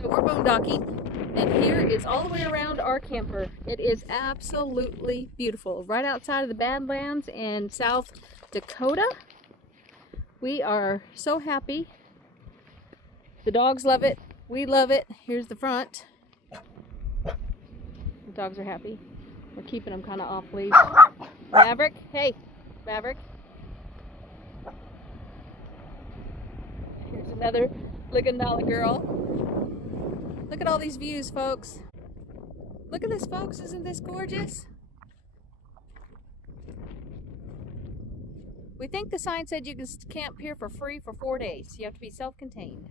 So we're boondocking, and here is all the way around our camper. It is absolutely beautiful. Right outside of the Badlands in South Dakota. We are so happy. The dogs love it. We love it. Here's the front. The dogs are happy. We're keeping them kind of off leash. Maverick, hey, Maverick. Here's another looking dollar girl. Look at all these views, folks. Look at this, folks. Isn't this gorgeous? We think the sign said you can camp here for free for 4 days. You have to be self-contained.